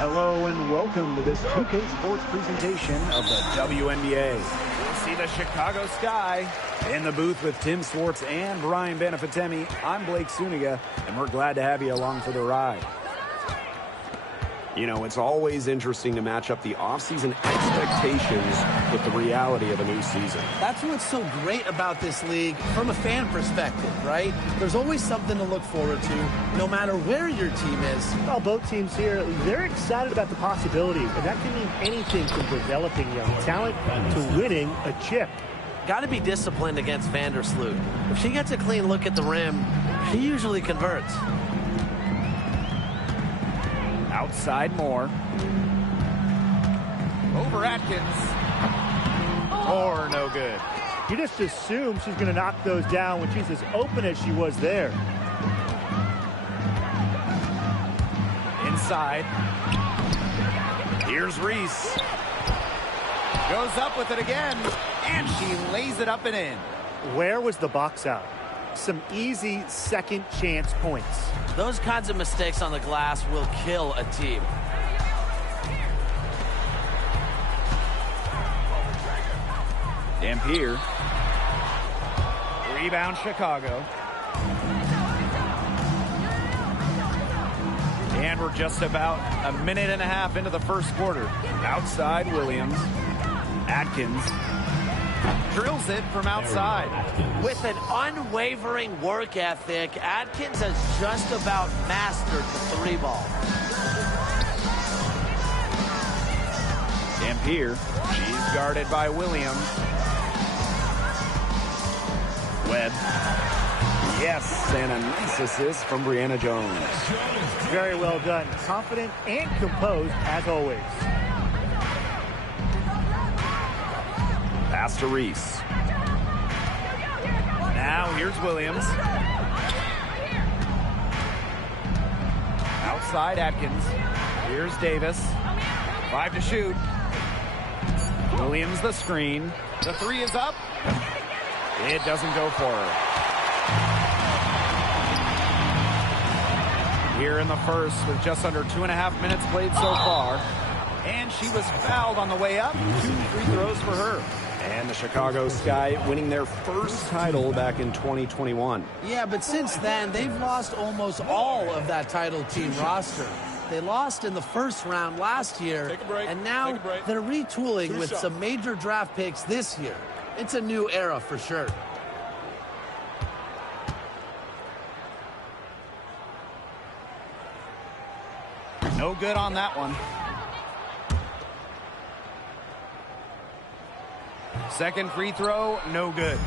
Hello and welcome to this 2K Sports presentation of the WNBA. We'll see the Chicago Sky in the booth with Tim Swartz and Brian Benefitemi. I'm Blake Suniga, and we're glad to have you along for the ride. You know, it's always interesting to match up the offseason expectations with the reality of a new season. That's what's so great about this league from a fan perspective, right? There's always something to look forward to, no matter where your team is. Well, both teams here, they're excited about the possibilities, and that can mean anything from developing young talent to winning a chip. Got to be disciplined against Vandersloot. If she gets a clean look at the rim, she usually converts. Outside Moore. Over Atkins. Moore, no good. You just assume she's going to knock those down when she's as open as she was there. Inside. Here's Reese. Goes up with it again, and she lays it up and in. Where was the box out? Some easy second chance points. Those kinds of mistakes on the glass will kill a team. Dampier. Rebound Chicago. And we're just about a minute and a half into the first quarter. Outside Williams. Atkins drills it from outside. With an unwavering work ethic, Atkins has just about mastered the three ball. Dampier, she's guarded by Williams. Webb. Yes, and a nice assist from Brianna Jones. Very well done. Confident and composed as always. Pass to Reese. Now here's Williams. Outside Atkins. Here's Davis. 5 to shoot. Williams the screen. The three is up. It doesn't go for her. Here in the first with just under 2.5 minutes played so far. And she was fouled on the way up. 2 free throws for her. And the Chicago Sky winning their first title back in 2021. Yeah, but since then, they've lost almost all of that title team roster. They lost in the first round last year, and now they're retooling with some major draft picks this year. It's a new era for sure. No good on that one. Second free throw, no good.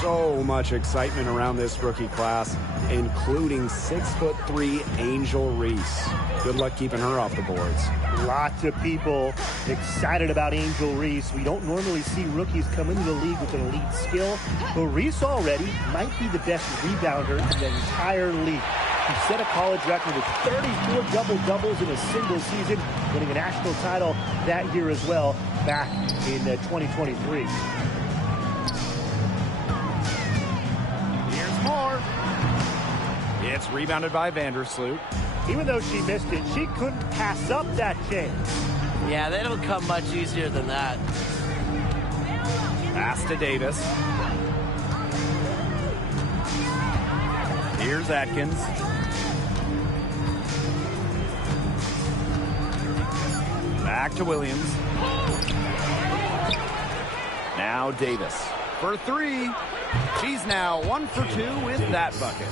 So much excitement around this rookie class, including 6'3" Angel Reese. Good luck keeping her off the boards. Lots of people excited about Angel Reese. We don't normally see rookies come into the league with an elite skill, but Reese already might be the best rebounder in the entire league. He set a college record with 34 double-doubles in a single season, winning a national title that year as well, back in 2023. Here's Moore. It's rebounded by Vandersloot. Even though she missed it, she couldn't pass up that chance. Yeah, they don't come much easier than that. Pass to Davis. Here's Atkins. Back to Williams. Now Davis. for three. She's now 1 for 2 with that bucket.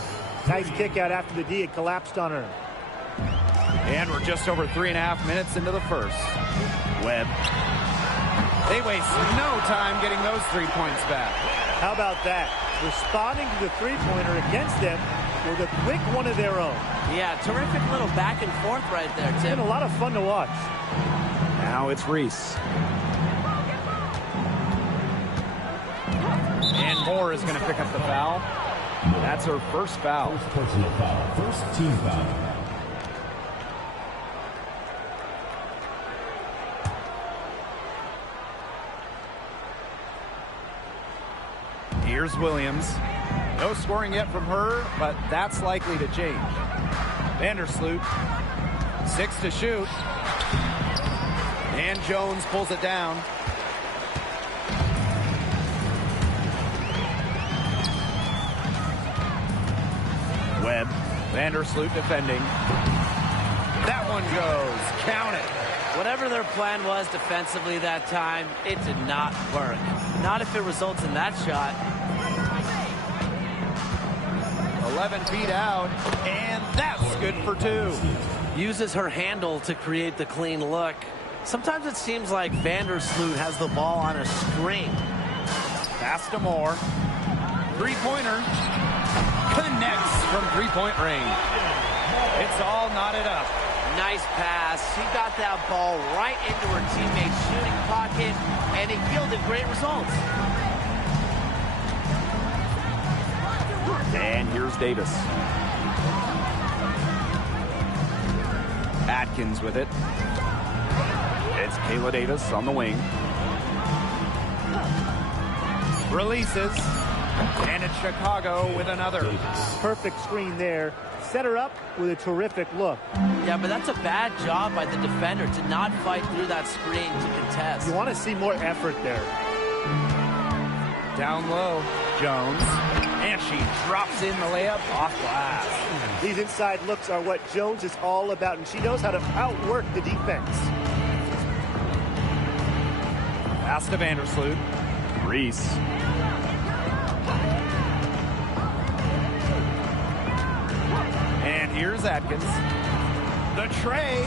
Nice kick out after the D. It collapsed on her. And we're just over 3.5 minutes into the first. Webb. They waste no time getting those 3 points back. How about that? Responding to the three-pointer against them with a quick one of their own. Yeah, terrific little back and forth right there, Tim. It's been a lot of fun to watch. Now it's Reese. And Moore is going to pick up the foul. That's her first foul. First personal foul. First team foul. Here's Williams. No scoring yet from her, but that's likely to change. Vandersloot, 6 to shoot. And Jones pulls it down. Webb, Vandersloot defending. That one goes. Count it. Whatever their plan was defensively that time, it did not work. Not if it results in that shot. 11 feet out, and that's good for 2. Uses her handle to create the clean look. Sometimes it seems like Vandersloot has the ball on a string. Pass to Moore. Three-pointer. Connects from three-point range. It's all knotted up. Nice pass. She got that ball right into her teammate's shooting pocket, and it yielded great results. And here's Davis. Atkins with it. It's Kayla Davis on the wing. Releases. And it's Chicago with another. Perfect screen there. Set her up with a terrific look. Yeah, but that's a bad job by the defender to not fight through that screen to contest. You want to see more effort there. Down low. Jones. And she drops in the layup off glass. These inside looks are what Jones is all about, and she knows how to outwork the defense. Pass to Vandersloot. Reese. And here's Atkins. The tray.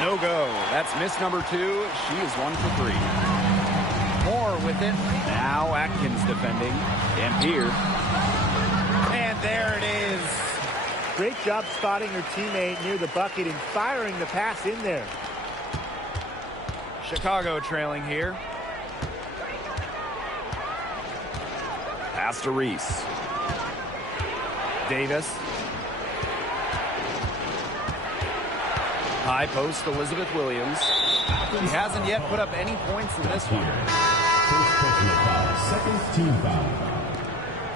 No go. That's miss number 2. She is 1 for 3. Moore with it. Now Atkins defending. And here. And there it is. Great job spotting her teammate near the bucket and firing the pass in there. Chicago trailing here. Pass to Reese. Davis. High post, Elizabeth Williams. He hasn't yet put up any points in this one. First personal foul. Second team foul.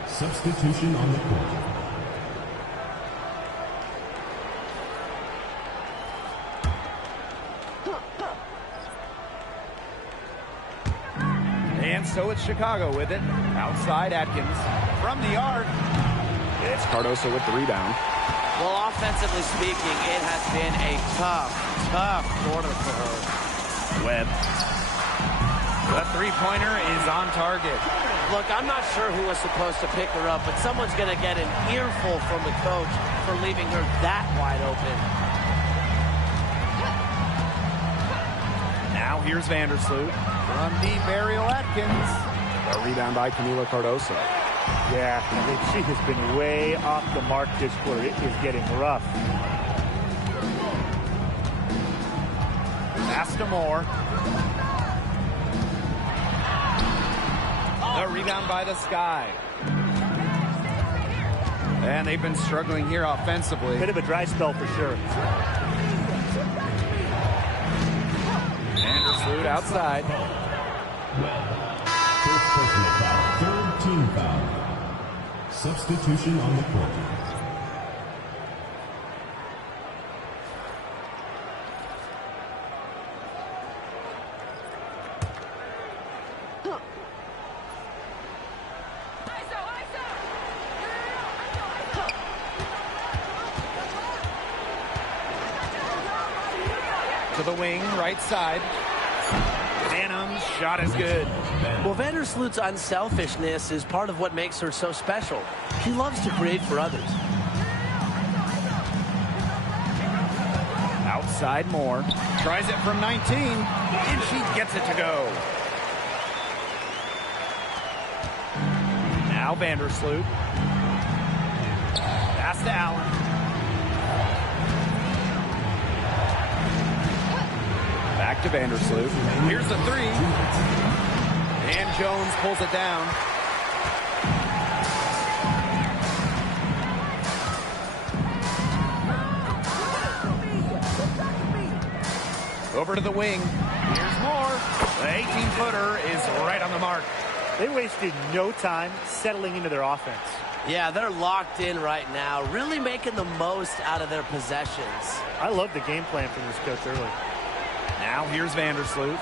Substitution on the court. And so it's Chicago with it. Outside Atkins. From the arc. It's Cardoso with the rebound. Well, offensively speaking, it has been a tough quarter for her. Webb. The three-pointer is on target. Look, I'm not sure who was supposed to pick her up, but someone's going to get an earful from the coach for leaving her that wide open. Now here's Vandersloot. From deep, Ariel Atkins. A rebound by Camila Cardoso. Yeah, I think she has been way off the mark this quarter. It is getting rough. Pass to Moore. The rebound by the Sky. And they've been struggling here offensively. Bit of a dry spell for sure. Vandersloot outside. First personal foul. Third team foul. Substitution on the court. To the wing, right side. Phantom's shot is good. Well, Vandersloot's unselfishness is part of what makes her so special. She loves to create for others. Outside Moore. Tries it from 19, and she gets it to go. Now Vandersloot. Pass to Allen. Back to Vandersloot. Here's the three. And Jones pulls it down. Over to the wing. Here's Moore. The 18-footer is right on the mark. They wasted no time settling into their offense. Yeah, they're locked in right now, really making the most out of their possessions. I love the game plan from this coach early. Now here's Vandersloot.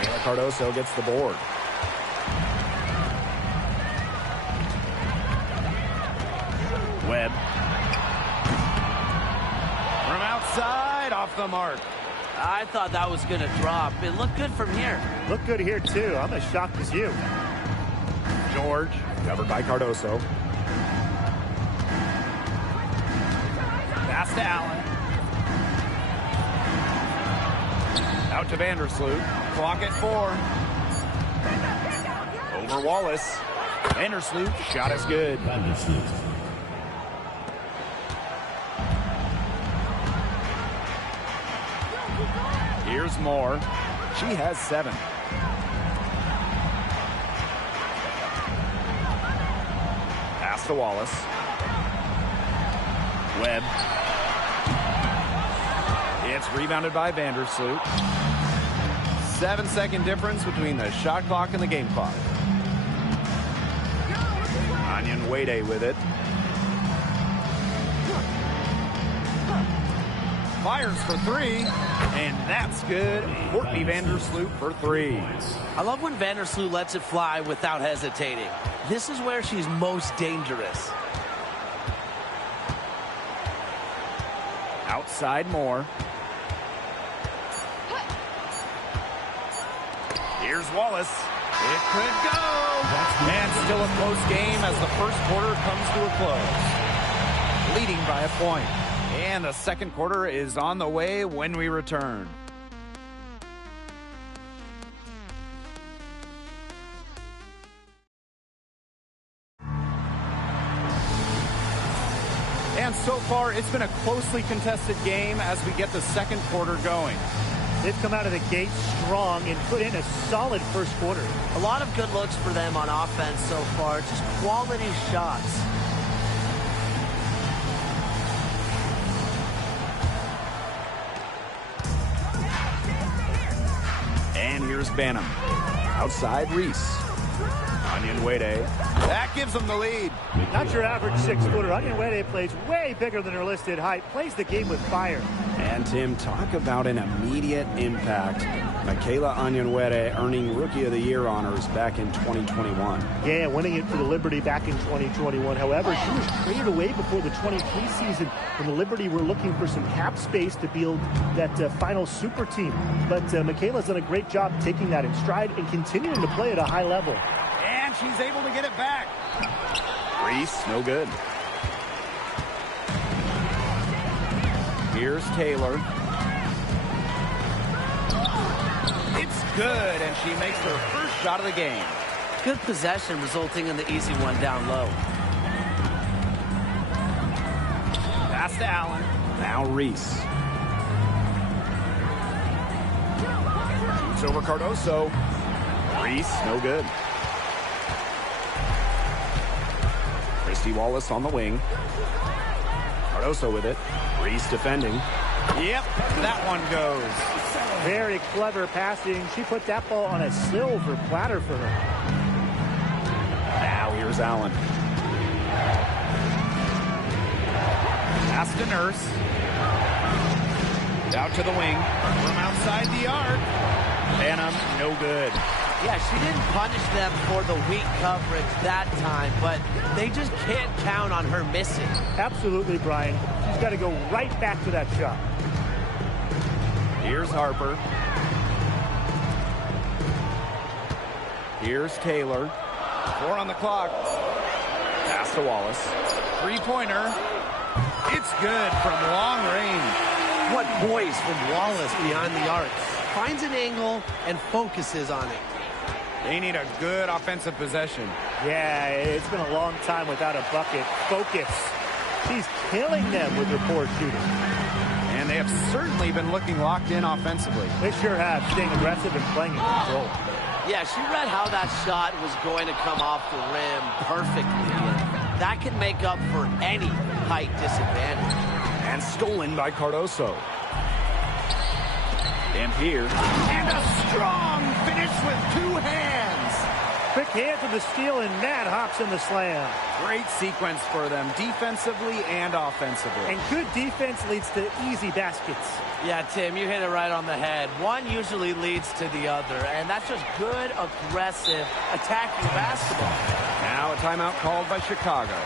Camila Cardoso gets the board. Webb. From outside, off the mark. I thought that was going to drop. It looked good from here. Looked good here, too. I'm as shocked as you. George, covered by Cardoso. Pass to Allen. Out to Vandersloot. Clock at 4. Over Wallace. Vandersloot, shot is good. Here's Moore. She has 7. Pass to Wallace. Webb. It's rebounded by Vandersloot. 7-second difference between the shot clock and the game clock. Onion Wade with it. Fires for 3, and that's good. Courtney Vandersloot for 3. I love when Vandersloot lets it fly without hesitating. This is where she's most dangerous. Outside Moore. Here's Wallace. It could go. And still a close game as the first quarter comes to a close. Leading by a point. And the second quarter is on the way when we return. And so far, it's been a closely contested game as we get the second quarter going. They've come out of the gate strong and put in a solid first quarter. A lot of good looks for them on offense so far. Just quality shots. And here's Banham. Outside Reese. Onion Wade. That gives them the lead. Not your average 6-footer. Onion Wade plays way bigger than her listed height. Plays the game with fire. And Tim, talk about an immediate impact. Michaela Onion Wade earning Rookie of the Year honors back in 2021. Yeah, winning it for the Liberty back in 2021. However, she was traded away before the 23 season when the Liberty were looking for some cap space to build that final super team. But Michaela's done a great job taking that in stride and continuing to play at a high level. And she's able to get it back. Reese, no good. Here's Taylor. It's good, and she makes her first shot of the game. Good possession resulting in the easy one down low. Pass to Allen. Now Reese. Shoots over Cardoso. Reese, no good. Christy Wallace on the wing. Cardoso with it. Reese defending. Yep, that one goes. Very clever passing. She put that ball on a silver platter for her. Now here's Allen. Pass to Nurse. Out to the wing. From outside the arc. Banham, no good. Yeah, she didn't punish them for the weak coverage that time, but they just can't count on her missing. Absolutely, Brian. She's got to go right back to that shot. Here's Harper. Here's Taylor. 4 on the clock. Pass to Wallace. Three-pointer. It's good from long range. What poise from Wallace behind the arc. Finds an angle and focuses on it. They need a good offensive possession. Yeah, it's been a long time without a bucket. Focus. She's killing them with her poor shooting. And they have certainly been looking locked in offensively. They sure have, staying aggressive and playing in control. Yeah, she read how that shot was going to come off the rim perfectly. And that can make up for any height disadvantage. And stolen by Cardoso. Dampier. And a strong finish with 2 hands. Quick hands with the steal, and Matt hops in the slam. Great sequence for them, defensively and offensively. And good defense leads to easy baskets. Yeah, Tim, you hit it right on the head. One usually leads to the other, and that's just good, aggressive, attacking basketball. Now a timeout called by Chicago.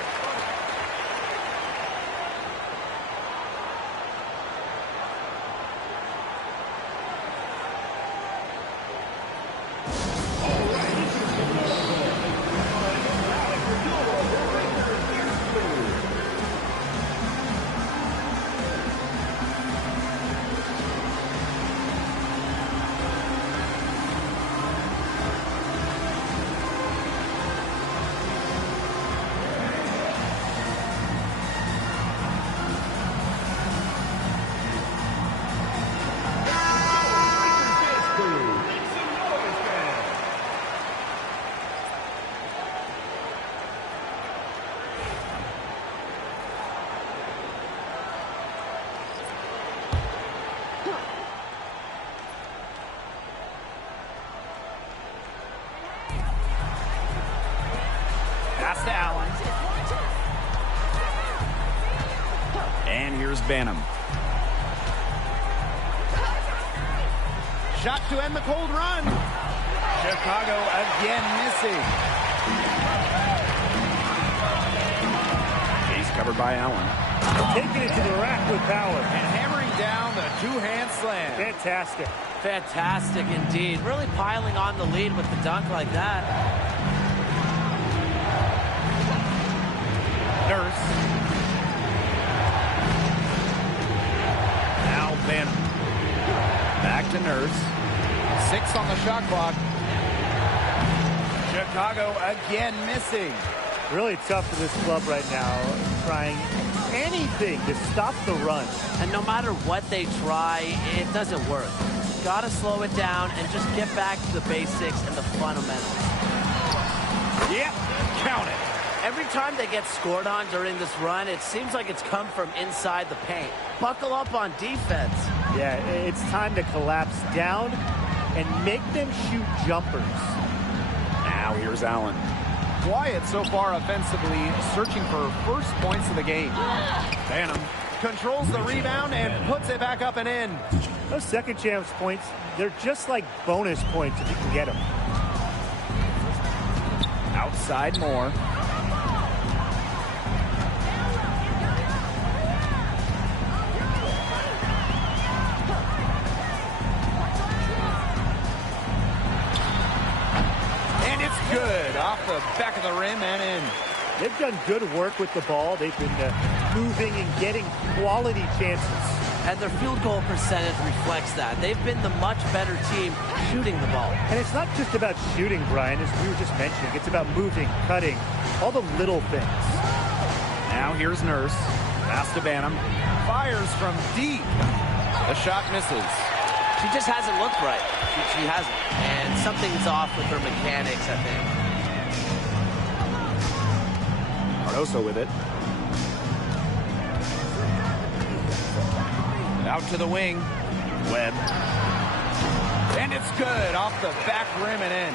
Pass to Allen. And here's Banham. Shot to end the cold run. Chicago again missing. He's covered by Allen. Taking it to the rack with power. And hammering down the 2-hand slam. Fantastic. Fantastic indeed. Really piling on the lead with the dunk like that. Nurse. Now Banham. Back to Nurse. 6 on the shot clock. Chicago again missing. Really tough for this club right now. Trying anything to stop the run. And no matter what they try, it doesn't work. Got to slow it down and just get back to the basics and the fundamentals. Yep, count it. Every time they get scored on during this run, it seems like it's come from inside the paint. Buckle up on defense. Yeah, it's time to collapse down and make them shoot jumpers. Now here's Allen. Quiet so far offensively, searching for first points of the game. Banham controls the rebound and puts it back up and in. Those second chance points, they're just like bonus points if you can get them. Outside Moore. And it's good off the back of the rim and in. They've done good work with the ball. They've been moving and getting quality chances. And their field goal percentage reflects that. They've been the much better team shooting the ball. And it's not just about shooting, Brian, as we were just mentioning. It's about moving, cutting, all the little things. Now here's Nurse. Pass to Banham. Fires from deep. The shot misses. She just hasn't looked right. She hasn't. And something's off with her mechanics, I think. Cardoso with it. Out to the wing. Webb. And it's good off the back rim and in.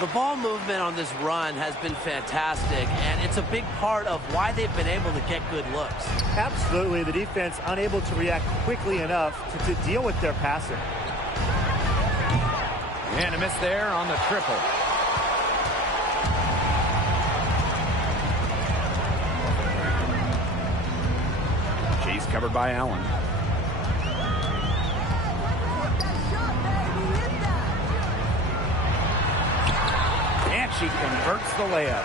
The ball movement on this run has been fantastic, and it's a big part of why they've been able to get good looks. Absolutely. The defense unable to react quickly enough to deal with their passing. And a miss there on the triple. She's covered by Allen. And she converts the layup.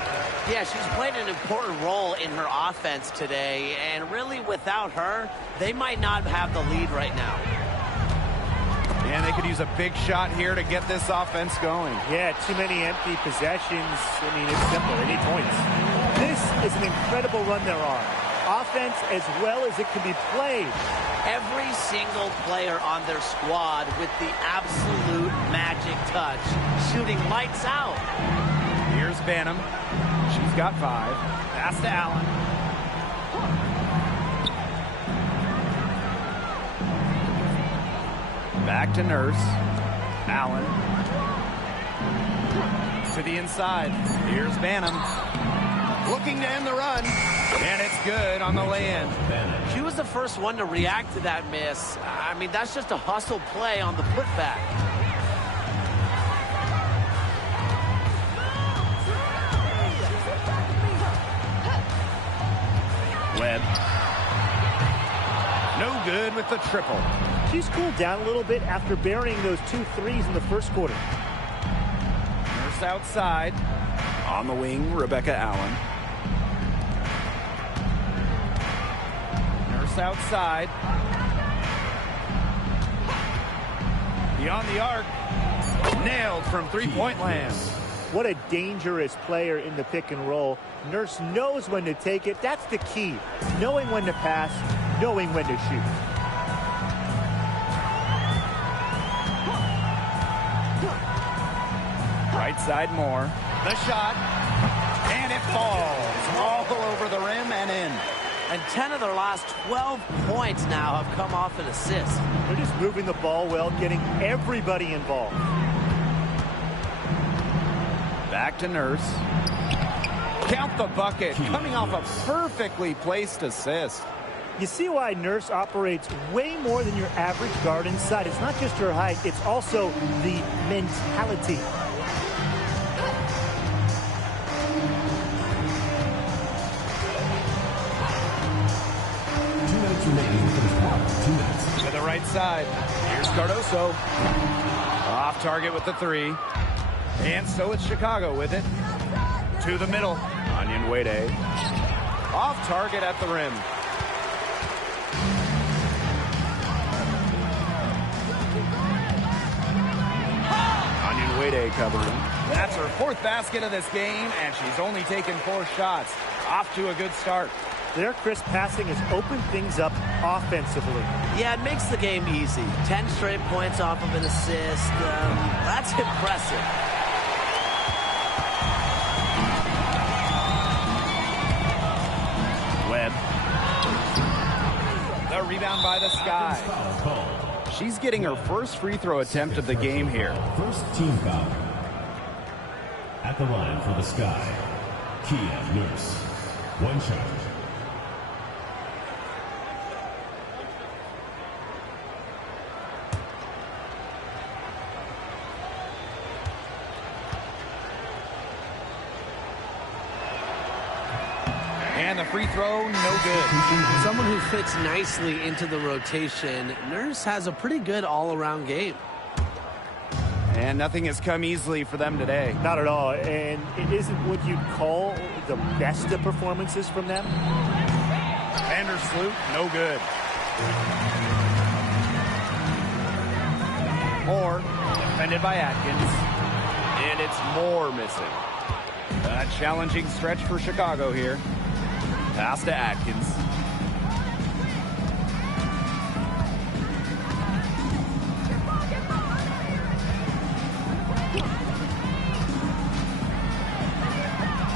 Yeah, she's played an important role in her offense today, and really without her, they might not have the lead right now. And they could use a big shot here to get this offense going. Yeah, too many empty possessions. I mean, it's simple. They need points. This is an incredible run they're on. Offense as well as it can be played. Every single player on their squad with the absolute magic touch, shooting lights out. Here's Banham. She's got 5. Pass to Allen. Back to Nurse. Allen. To the inside. Here's Banham. Looking to end the run. And it's good on the lay-in. She was the first one to react to that miss. I mean, that's just a hustle play on the putback. Webb. No good with the triple. She's cooled down a little bit after burying those 2 threes in the first quarter. Nurse outside. On the wing, Rebecca Allen. Nurse outside. Beyond the arc. Nailed from three-point land. What a dangerous player in the pick and roll. Nurse knows when to take it. That's the key. Knowing when to pass, knowing when to shoot. Right side Moore. The shot. And it falls all over the rim and in. And 10 of their last 12 points now have come off an assist. They're just moving the ball well, getting everybody involved. Back to Nurse. Count the bucket. Coming off a perfectly placed assist. You see why Nurse operates way more than your average guard inside. It's not just her height, it's also the mentality. To the right side. Here's Cardoso. Off target with the 3. And so it's Chicago with it. To the middle. Onion Wade. Off target at the rim. Onion Wade covering. That's her 4th basket of this game, and she's only taken 4 shots. Off to a good start. Their crisp passing has opened things up offensively. Yeah, it makes the game easy. 10 straight points off of an assist. That's impressive. Webb. The rebound by the Sky. She's getting her first free throw attempt of the game here. First team foul. At the line for the Sky, Kia Nurse. 1 shot. And the free throw, no good. Someone who fits nicely into the rotation. Nurse has a pretty good all-around game. And nothing has come easily for them today. Not at all. And it isn't what you'd call the best of performances from them. Vandersloot, no good. Moore, defended by Atkins. And it's Moore missing. A challenging stretch for Chicago here. Pass to Atkins.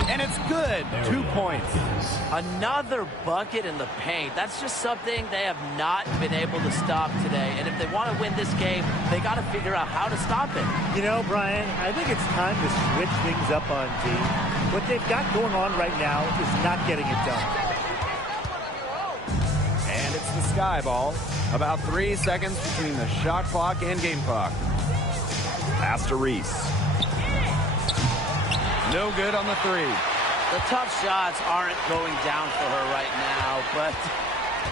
And it's good. 2 points. Another bucket in the paint. That's just something they have not been able to stop today. And if they want to win this game, they got to figure out how to stop it. You know, Brian, I think it's time to switch things up on D. What they've got going on right now is not getting it done. And it's the Sky ball. About 3 seconds between the shot clock and game clock. Pass to Reese. No good on the three. The tough shots aren't going down for her right now, but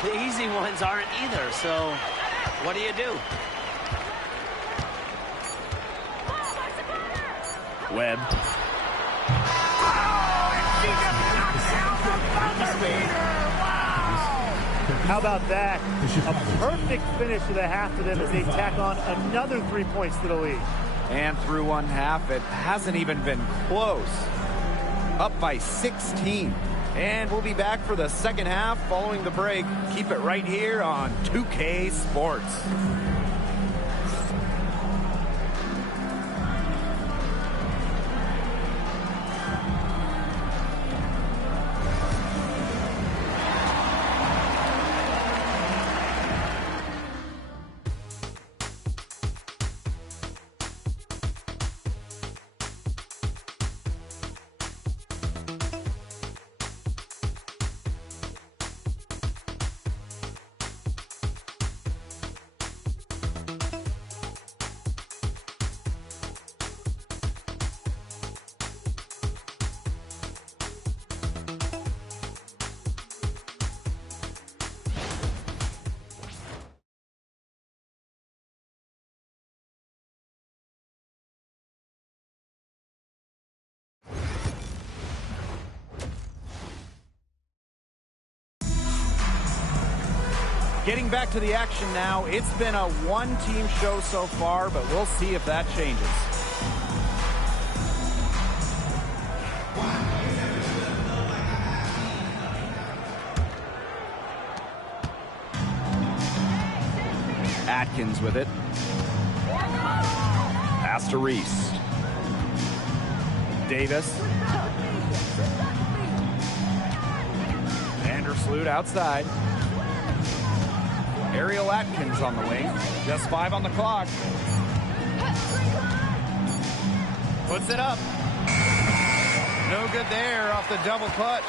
the easy ones aren't either. So what do you do? Webb. How about that? A perfect finish to the half for them as they tack on another 3 points to the lead. And through one half, it hasn't even been close. Up by 16. And we'll be back for the second half following the break. Keep it right here on 2K Sports. Getting back to the action now. It's been a one-team show so far, but we'll see if that changes. Athens with it. Pass to Reese. Davis. Vandersloot outside. Ariel Athens on the wing. Just 5 on the clock. Puts it up. No good there off the double clutch.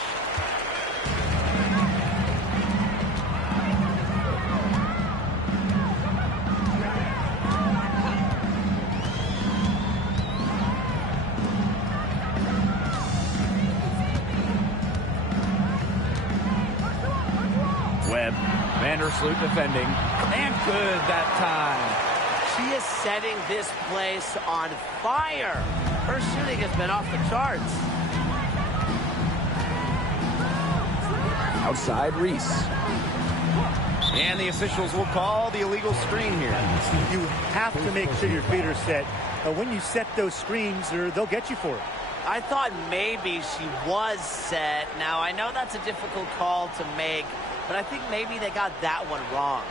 Webb. Vandersloot defending. And good that time. She is setting this place on fire. Her shooting has been off the charts. Outside Reese. And the officials will call the illegal screen here. You have to make sure your feet are set. But when you set those screens, they'll get you for it. I thought maybe she was set. Now, I know that's a difficult call to make, but I think maybe they got that one wrong.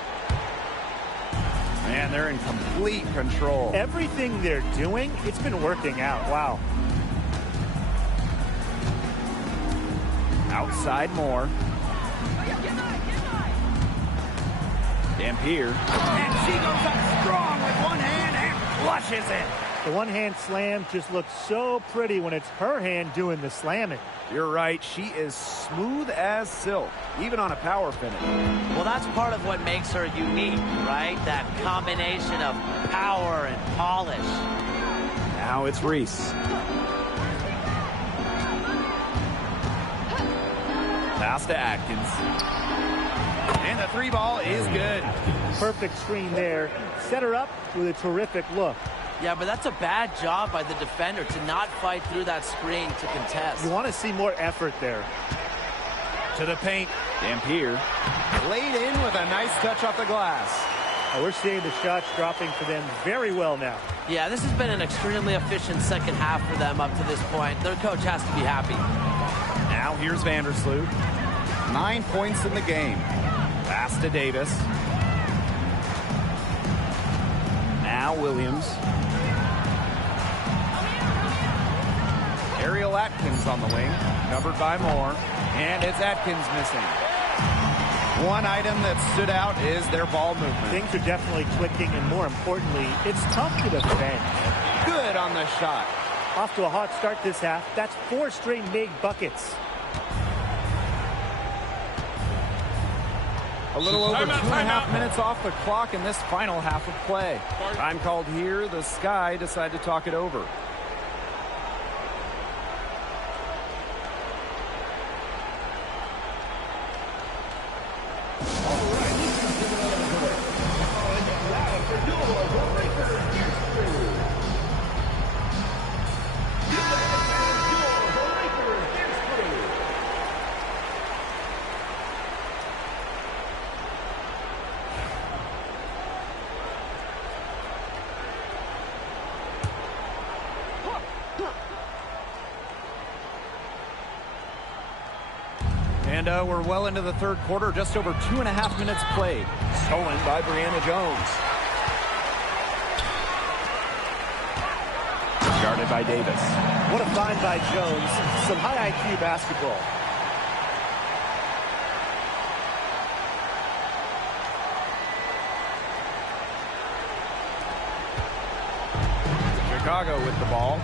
Man, they're in complete control. Everything they're doing, it's been working out. Wow. Outside more. Dampier. And she goes up strong with one hand and flushes it. The one-hand slam just looks so pretty when it's her hand doing the slamming. You're right. She is smooth as silk, even on a power finish. Well, that's part of what makes her unique, right? That combination of power and polish. Now it's Reese. Pass to Athens. And the three ball is good. Perfect screen there. Set her up with a terrific look. Yeah, but that's a bad job by the defender to not fight through that screen to contest. You want to see more effort there. To the paint. Dampier laid in with a nice touch off the glass. We're seeing the shots dropping for them very well now. Yeah, this has been an extremely efficient second half for them up to this point. Their coach has to be happy. Now here's Vandersloot. 9 points in the game. Pass to Davis. Now Williams. Ariel Athens on the wing, covered by Moore, and it's Athens missing. One item that stood out is their ball movement. Things are definitely clicking, and more importantly, it's tough to defend. Good on the shot. Off to a hot start this half. That's 4 straight made buckets. A little over 2.5 minutes off the clock in this final half of play. Time called here. The Sky decide to talk it over. And we're well into the third quarter, just over 2.5 minutes played. Stolen by Brianna Jones. Guarded by Davis. What a find by Jones. Some high IQ basketball. Chicago with the ball.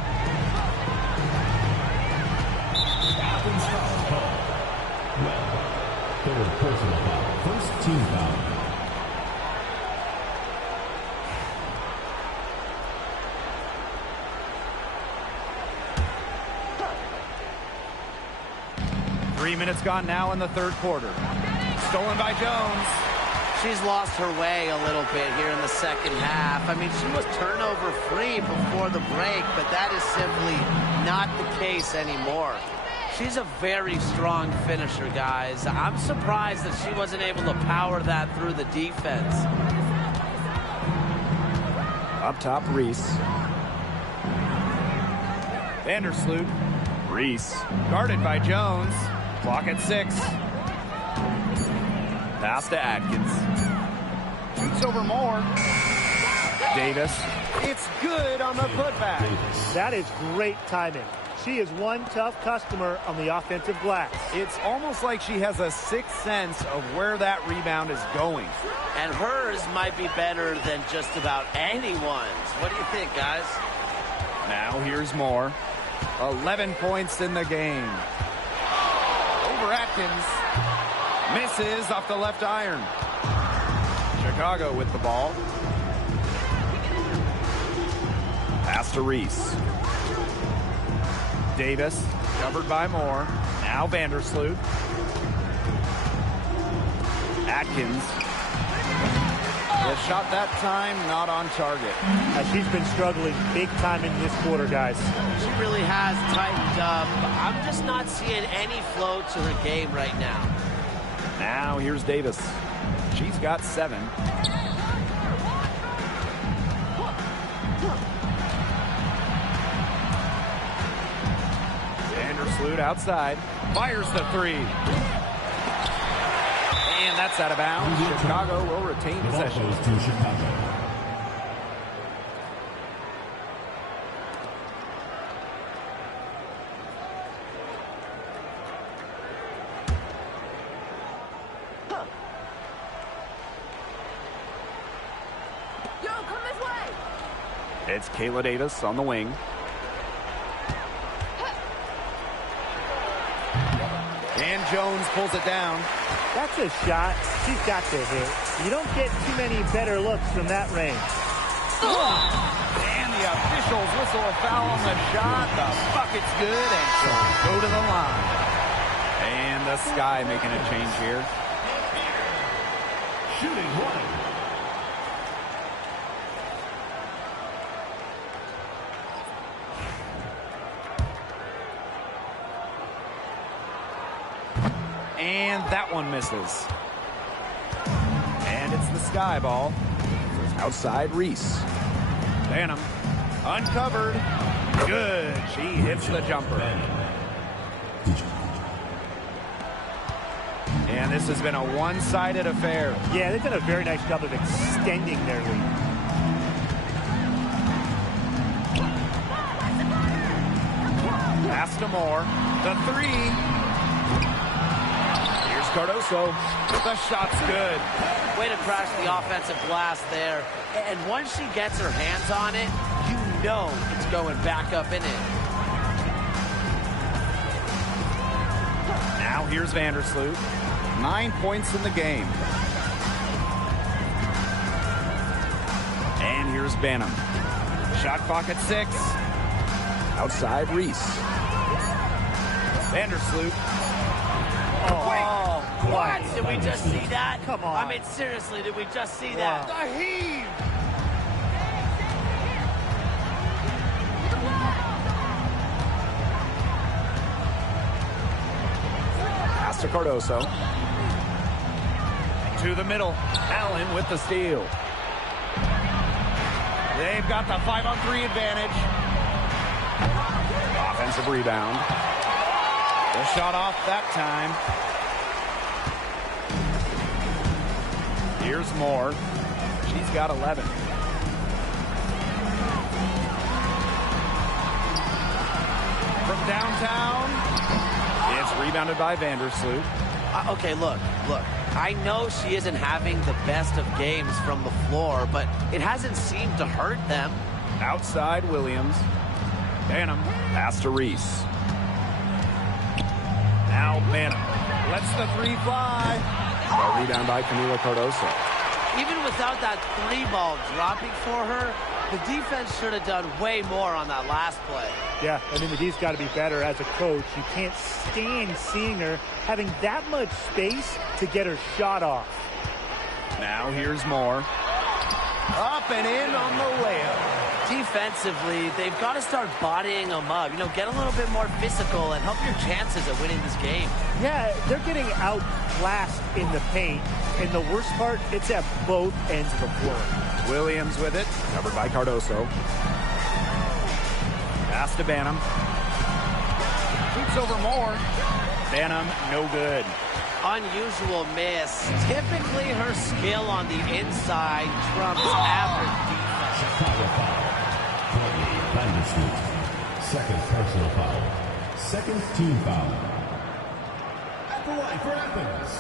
Athens foul call. Third personal foul. First team foul. Three minutes gone now in the third quarter. Stolen by Jones. She's lost her way a little bit here in the second half. I mean, she was turnover free before the break, but that is simply not the case anymore. She's a very strong finisher, guys. I'm surprised that she wasn't able to power that through the defense. Up top, Reese. Vandersloot. Reese. Guarded by Jones. Clock at 6. Pass to Atkins. Shoots over Moore. Davis. It's good on the putback. That is great timing. She is one tough customer on the offensive glass. It's almost like she has a sixth sense of where that rebound is going. And hers might be better than just about anyone's. What do you think, guys? Now here's Moore. 11 points in the game. Over Atkins. Misses off the left iron. Chicago with the ball. Pass to Reese. Davis, covered by Moore. Now Vandersloot. Atkins. The shot that time, not on target. She's been struggling big time in this quarter, guys. She really has tightened up. I'm just not seeing any flow to her game right now. Now here's Davis. She's got 7. Vandersloot outside. Fires the 3. And that's out of bounds. Chicago will retain possession. Ball goes to Chicago. It's Kayla Davis on the wing. And Jones pulls it down. That's a shot she's got to hit. You don't get too many better looks from that range. And the officials whistle a foul on the shot. The bucket's good, and she'll go to the line. And the Sky making a change here. Shooting 1. And that one misses. And it's the Sky ball. Outside Reese. Phantom. Uncovered. Good. She hits the jumper. And this has been a one-sided affair. Yeah, they've done a very nice job of extending their lead. Pass to Moore. The 3. Cardoso. The shot's good. Way to crash the offensive glass there. And once she gets her hands on it, you know it's going back up in it. Now here's Vandersloot. 9 points in the game. Here's Banham. Shot clock at 6. Outside Reese. Vandersloot. Oh, what? Did we just see that? Come on. I mean, seriously, did we just see that? Wow. The heave! Pass to Cardoso. To the middle. Allen with the steal. They've got the 5-on-3 advantage. Offensive rebound. The shot off that time. Here's Moore. She's got 11. From downtown, it's rebounded by Vandersloot. Okay, look. I know she isn't having the best of games from the floor, but it hasn't seemed to hurt them. Outside Williams. Banham. Pass to Reese. Now Banham lets the 3 fly. A rebound by Camila Cardoso. Even without that 3 ball dropping for her, the defense should have done way more on that last play. Yeah, I mean, the D's got to be better as a coach. You can't stand seeing her having that much space to get her shot off. Now here's Moore. Up and in on the layup. Defensively, they've got to start bodying them up. Get a little bit more physical and help your chances of winning this game. Yeah, they're getting outclassed in the paint. And the worst part, it's at both ends of the floor. Williams with it. Covered by Cardoso. Pass to Banham. Shoots over Moore. Banham, no good. Unusual miss. Typically, her skill on the inside trumps average defense. Chicago foul. Vandersloot. Second personal foul. Second team foul. At the line for Athens,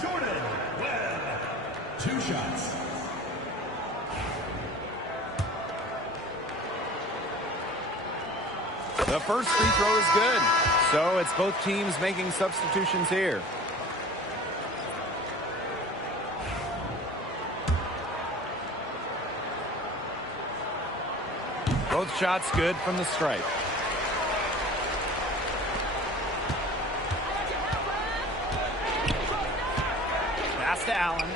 Jordan Webb. 2 shots. The first free throw is good. So it's both teams making substitutions here. Both shots good from the stripe. Pass to Allen.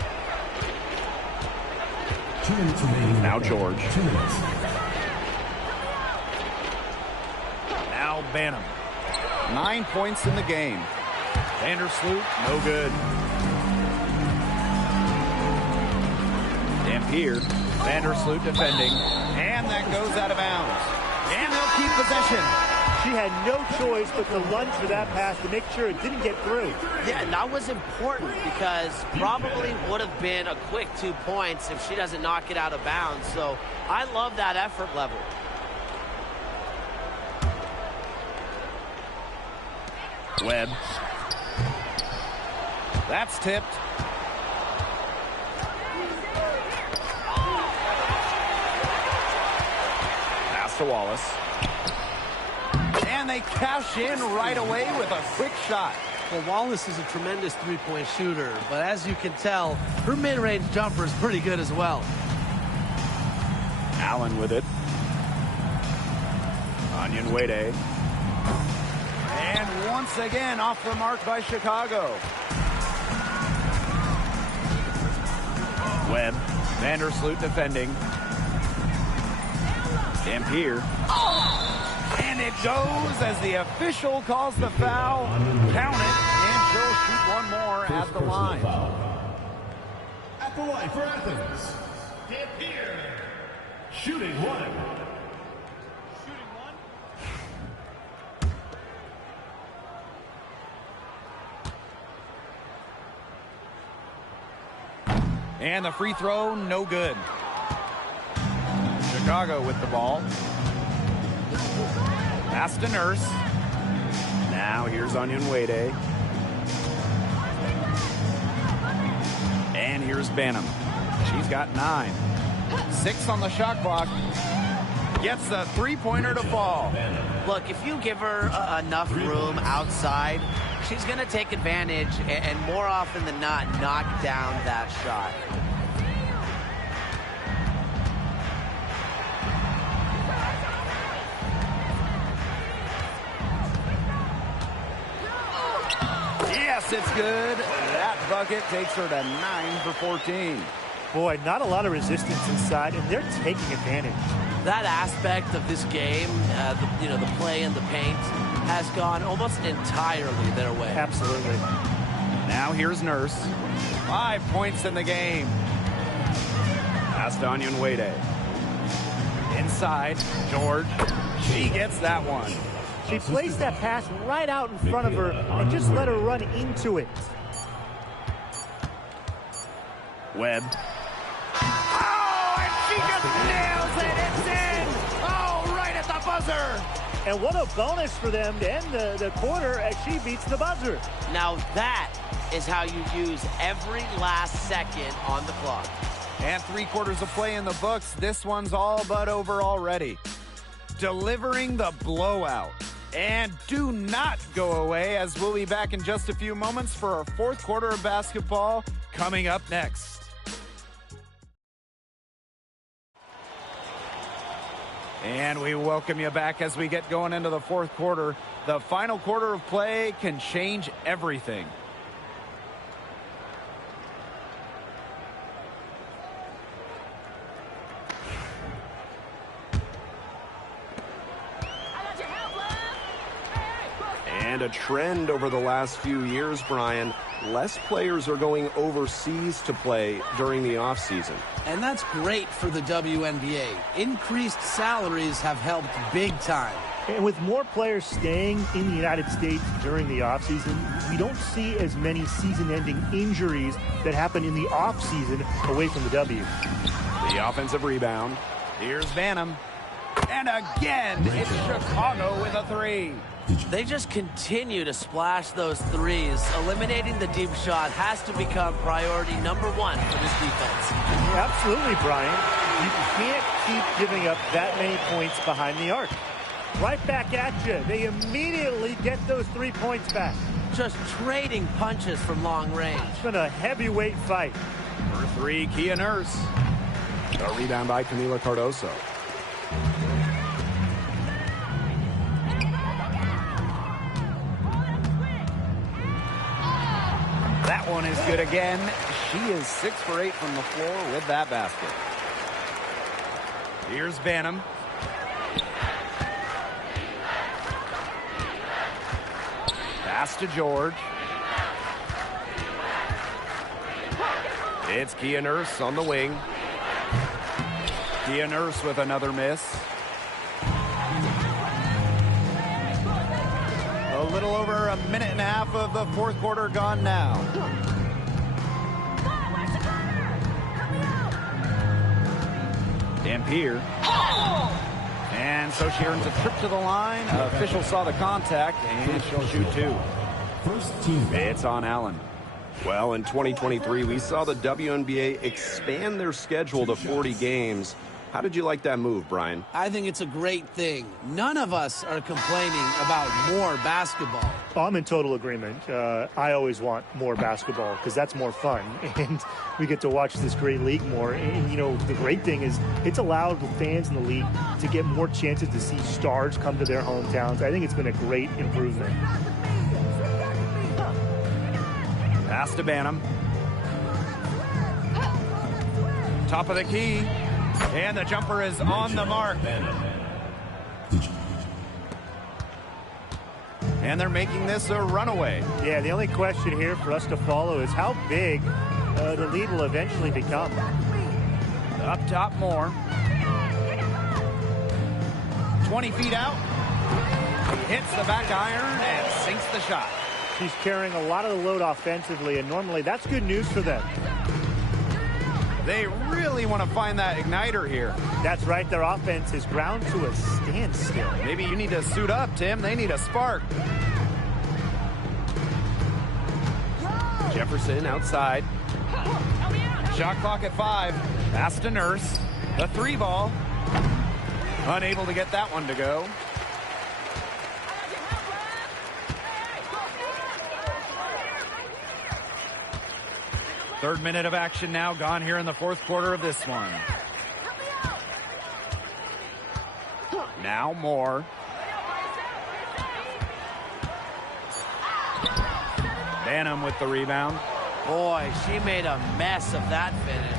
2 minutes remaining. Now George. 2 minutes. Now Banham. 9 points in the game. Vandersloot, no good. Dampier. Vandersloot defending. And that goes out of bounds. And they'll keep possession. She had no choice but to lunge for that pass to make sure it didn't get through. Yeah, and that was important because probably would have been a quick 2 points if she doesn't knock it out of bounds. So I love that effort level. Webb. That's tipped. Pass to Wallace. And they cash in right away with a quick shot. Well, Wallace is a tremendous three-point shooter, but as you can tell, her mid-range jumper is pretty good as well. Allen with it. Onyenwede. And once again off the mark by Chicago. Webb. Vandersloot defending. Dampier. And it goes as the official calls the foul. Count it, and she'll shoot one more at the line. At the line for Athens, Dampier. Shooting 1. And the free throw, no good. Chicago with the ball. Pass to Nurse. Now here's Onyenwede. And here's Banham. She's got 9. 6 on the shot clock. Gets the three-pointer to fall. Look, if you give her enough room outside, she's going to take advantage and more often than not knock down that shot. Nurse, it's good. That bucket takes her to 9 for 14. Boy, not a lot of resistance inside, and they're taking advantage. That aspect of this game, the play in the paint, has gone almost entirely their way. Absolutely. Now here's Nurse. 5 points in the game. Pass to Onyenwede. Inside, George. She gets that one. She placed that pass right out in front of her and just let her run into it. Webb. Oh, and she just nails it. It's in. Oh, right at the buzzer. And what a bonus for them to end the quarter as she beats the buzzer. Now that is how you use every last second on the clock. And 3 quarters of play in the books. This one's all but over already. Delivering the blowout. And do not go away, as we'll be back in just a few moments for our 4th quarter of basketball coming up next. And we welcome you back as we get going into the 4th quarter. The final quarter of play can change everything. And a trend over the last few years, Brian, less players are going overseas to play during the offseason. And that's great for the WNBA. Increased salaries have helped big time. And with more players staying in the United States during the offseason, we don't see as many season-ending injuries that happen in the offseason away from the W. The offensive rebound. Here's Vanham. And again, it's Chicago with a 3. They just continue to splash those threes. Eliminating the deep shot has to become priority number 1 for this defense. Absolutely, Brian. You can't keep giving up that many points behind the arc. Right back at you. They immediately get those 3 points back. Just trading punches from long range. It's been a heavyweight fight. For 3, Kia Nurse. A rebound by Camila Cardoso. That one is good again. She is 6 for 8 from the floor with that basket. Here's Vanham. Pass to George. It's Kia Nurse on the wing. Kia Nurse with another miss. A little over a minute and a half of the 4th quarter gone now. Dampier. And so she earns a trip to the line. Official saw the contact, and she'll shoot 2. First team. It's on Allen. Well, in 2023, we saw the WNBA expand their schedule to 40 games. How did you like that move, Brian? I think it's a great thing. None of us are complaining about more basketball. I'm in total agreement. I always want more basketball because that's more fun. And we get to watch this great league more. And, you know, the great thing is it's allowed the fans in the league to get more chances to see stars come to their hometowns. I think it's been a great improvement. Pass to Banham. Top of the key. And the jumper is on the mark. And they're making this a runaway. Yeah, the only question here for us to follow is how big the lead will eventually become. Up top more. 20 feet out. Hits the back iron and sinks the shot. She's carrying a lot of the load offensively, and normally that's good news for them. They really want to find that igniter here. That's right. Their offense is ground to a standstill. Maybe you need to suit up, Tim. They need a spark. Jefferson outside. Shot clock at 5. Pass to Nurse. The 3 ball. Unable to get that one to go. Third minute of action now gone here in the 4th quarter of this one. Now Moore. Banham with the rebound. Boy, she made a mess of that finish.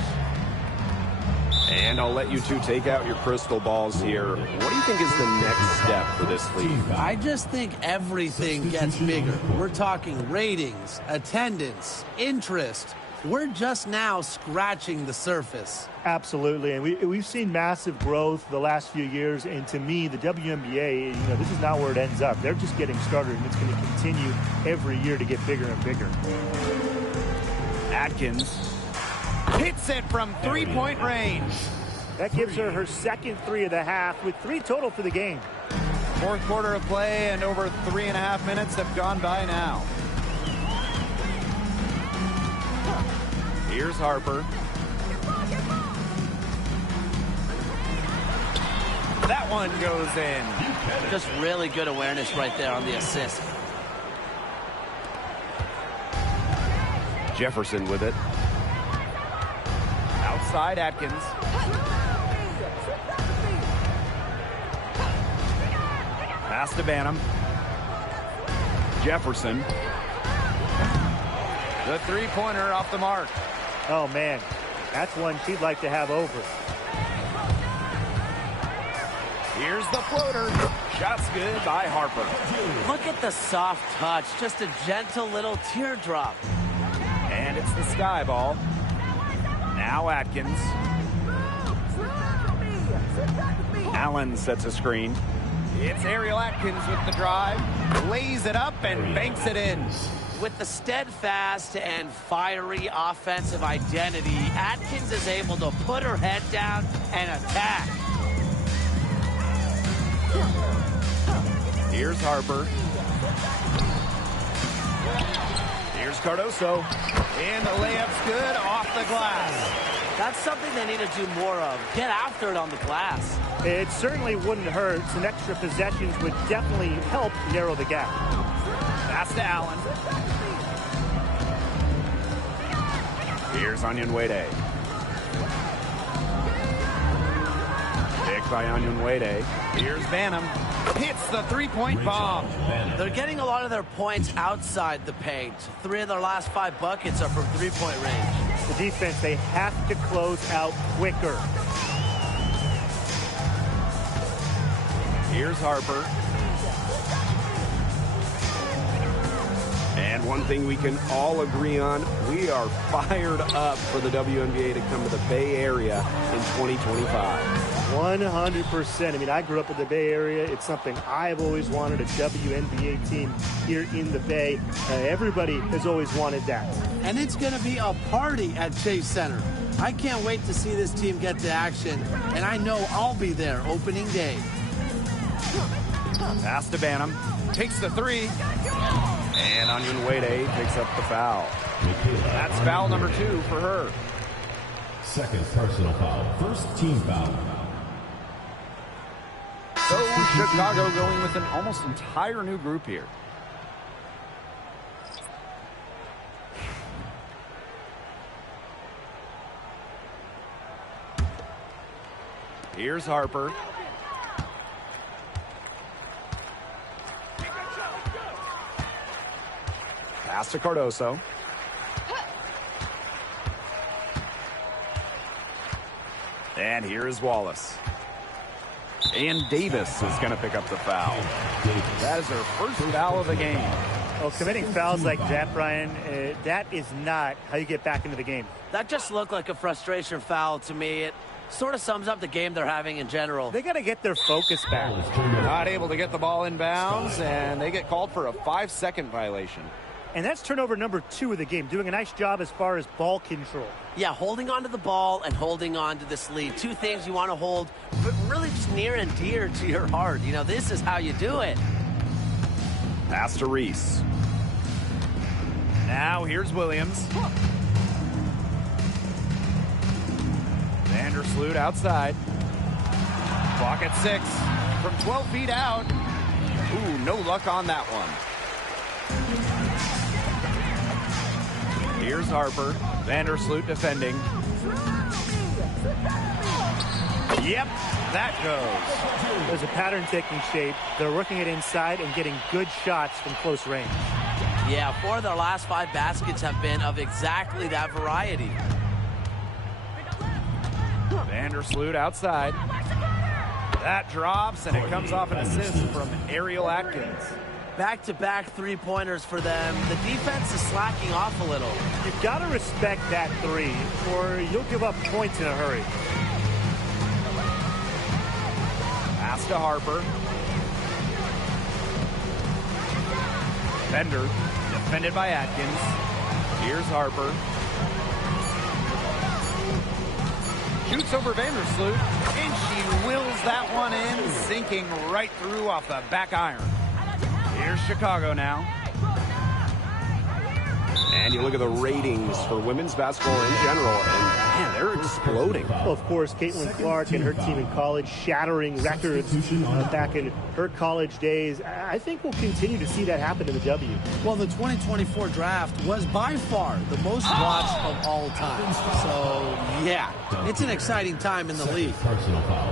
And I'll let you two take out your crystal balls here. What do you think is the next step for this league? I just think everything gets bigger. We're talking ratings, attendance, interest. We're just now scratching the surface. Absolutely, and we've seen massive growth the last few years, and to me, the WNBA, this is not where it ends up. They're just getting started, and it's going to continue every year to get bigger and bigger. Atkins hits it from three-point range. That gives her her second three of the half, with 3 total for the game. Fourth quarter of play, and over 3.5 minutes have gone by now. Here's Harper. That one goes in. Just really good awareness right there on the assist. Jefferson with it. Outside Atkins. Pass to Banham. Jefferson. The three-pointer off the mark. Oh, man, that's one she'd like to have over. Here's the floater. Shot's good by Harper. Look at the soft touch. Just a gentle little teardrop. And it's the sky ball. Now Atkins. Allen sets a screen. It's Ariel Atkins with the drive. Lays it up and banks it in. With the steadfast and fiery offensive identity, Atkins is able to put her head down and attack. Here's Harper. Here's Cardoso. And the layup's good off the glass. That's something they need to do more of. Get after it on the glass. It certainly wouldn't hurt. Some extra possessions would definitely help narrow the gap. Pass to Allen. Here's Onyenwere. Picked by Onyenwere. Here's Banham. Hits the three-point bomb. They're getting a lot of their points outside the paint. 3 of their last 5 buckets are from three-point range. The defense, they have to close out quicker. Here's Harper. And one thing we can all agree on, we are fired up for the WNBA to come to the Bay Area in 2025. 100%. I mean, I grew up in the Bay Area. It's something I've always wanted, a WNBA team here in the Bay. Everybody has always wanted that. And it's going to be a party at Chase Center. I can't wait to see this team get to action, and I know I'll be there opening day. Pass to Banham. Takes the three. And Onyenwere picks up the foul. That's foul number 2 for her. Second personal foul. First team foul. So Chicago going with an almost entire new group here. Here's Harper. Pass to Cardoso. And here is Wallace. And Davis is going to pick up the foul. That is her first foul of the game. Well, committing fouls like that, Brian, that is not how you get back into the game. That just looked like a frustration foul to me. It sort of sums up the game they're having in general. They got to get their focus back. Not able to get the ball in bounds, and they get called for a 5-second violation. And that's turnover number 2 of the game, doing a nice job as far as ball control. Yeah, holding on to the ball and holding on to this lead. 2 things you want to hold, but really just near and dear to your heart. You know, this is how you do it. Pass to Reese. Now here's Williams. Vandersloot outside. Clock at 6. From 12 feet out. Ooh, no luck on that one. Here's Harper. Vandersloot defending. Yep, that goes. There's a pattern taking shape. They're working it inside and getting good shots from close range. Yeah, 4 of their last 5 baskets have been of exactly that variety. Vandersloot outside. That drops, and it comes off an assist from Ariel Atkins. Back-to-back three-pointers for them. The defense is slacking off a little. You've got to respect that three, or you'll give up points in a hurry. Pass to Harper. Bender, defended by Atkins. Here's Harper. Shoots over Vandersloot, and she wills that one in, sinking right through off the back iron. Here's Chicago now. And you look at the ratings for women's basketball in general, and man, they're exploding. Well, of course, Caitlin Clark and her team in college shattering records back in her college days. I think we'll continue to see that happen in the W. Well, the 2024 draft was by far the most watched of all time. So, yeah, it's an exciting time in the league.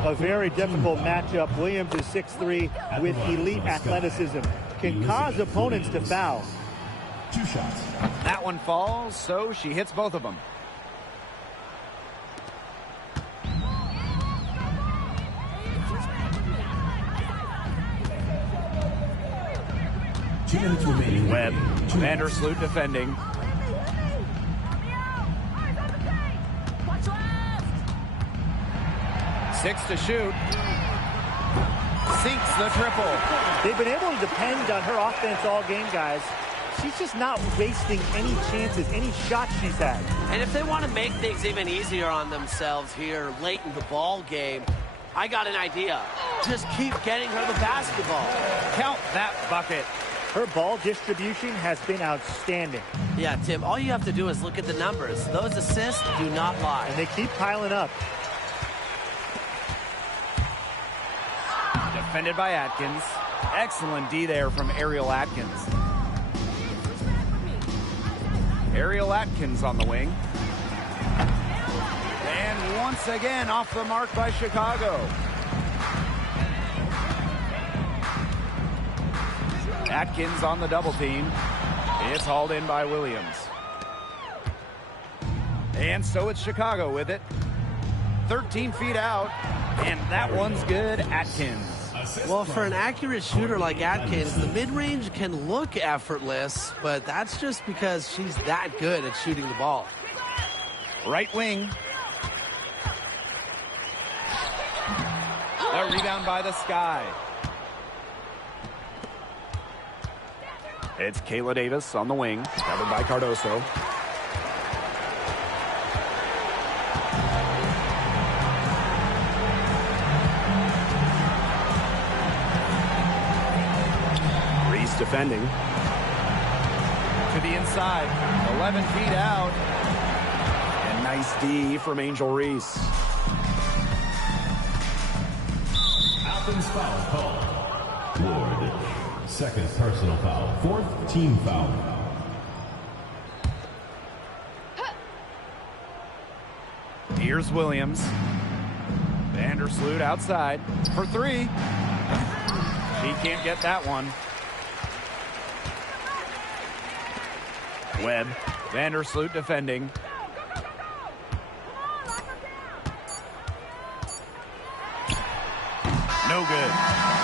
A very difficult matchup. Williams is 6'3" with elite athleticism. Can cause opponents to foul. 2 shots. That one falls, so she hits both of them. Two minutes remaining. Webb, Vandersloot defending. Six to shoot. Sinks the triple. They've been able to depend on her offense all game, guys. She's just not wasting any chances, any shots she's had. And if they want to make things even easier on themselves here late in the ball game, I got an idea. Just keep getting her the basketball. Count that bucket. Her ball distribution has been outstanding. Yeah, Tim, all you have to do is look at the numbers. Those assists do not lie. And they keep piling up. Defended by Atkins. Excellent D there from Ariel Atkins. Ariel Atkins on the wing. And once again off the mark by Chicago. Atkins on the double team. It's hauled in by Williams. And so it's Chicago with it. 13 feet out. And that one's good. Atkins. Well, for an accurate shooter like Atkins, the mid-range can look effortless, but that's just because she's that good at shooting the ball. Right wing. A rebound by the Sky. It's Kayla Davis on the wing. Covered by Cardoso. Defending. To the inside. 11 feet out. And nice D from Angel Reese. Athens foul call. Ward. Second personal foul. 4th team foul. Here's Williams. Vandersloot outside for 3. She can't get that one. Webb, Vandersloot defending. No good.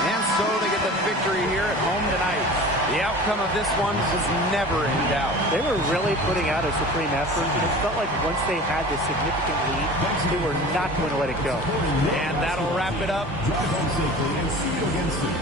And so they get the victory here at home tonight. The outcome of this one was never in doubt. They were really putting out a supreme effort, and it felt like once they had this significant lead, they were not going to let it go. And that'll wrap it up. Drive home safely and see you against it.